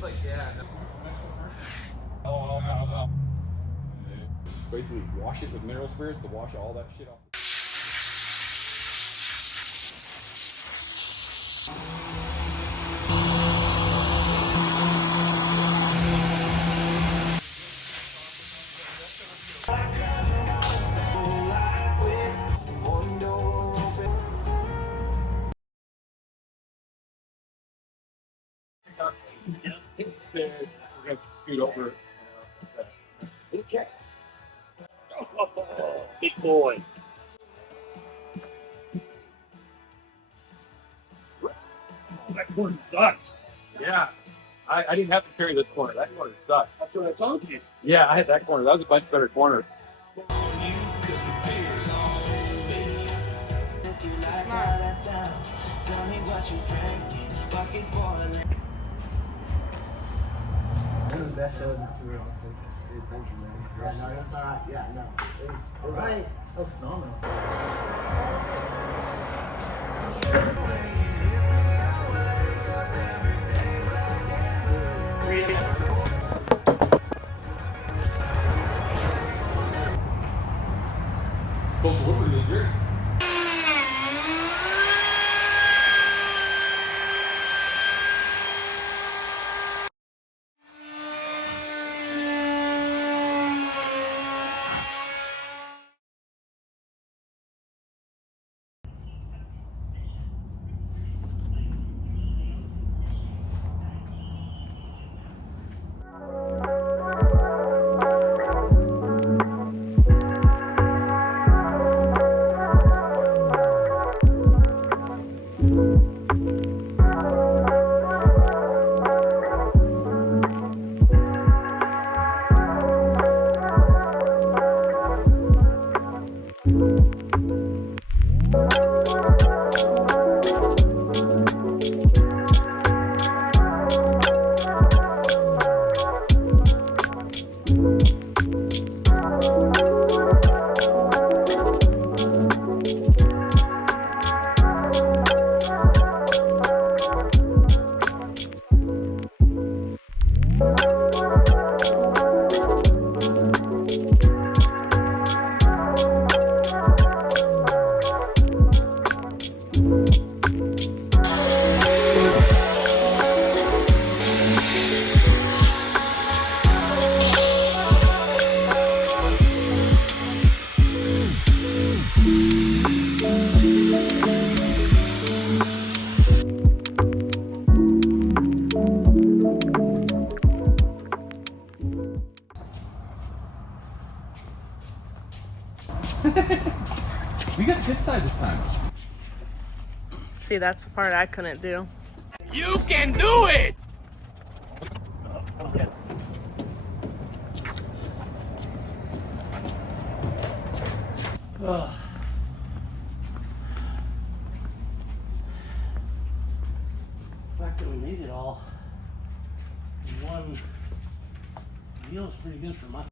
was like, yeah. Basically wash it with mineral spirits to wash all that shit off. We're gonna scoot over. Okay. Oh, big boy. Oh, that corner sucks. Yeah. I didn't have to carry this corner. That corner sucks. That's what I told you. Yeah, I had that corner. That was a much better corner. One of the best shows in tour, honestly. Thank you, man. Yeah, no, that's all right. Yeah, no. It was all right. That was phenomenal. Coastal Woodworking this year. We got the good side this time. See, that's the part I couldn't do. You can do it! Ugh. The fact that we made it all in one meal is pretty good for my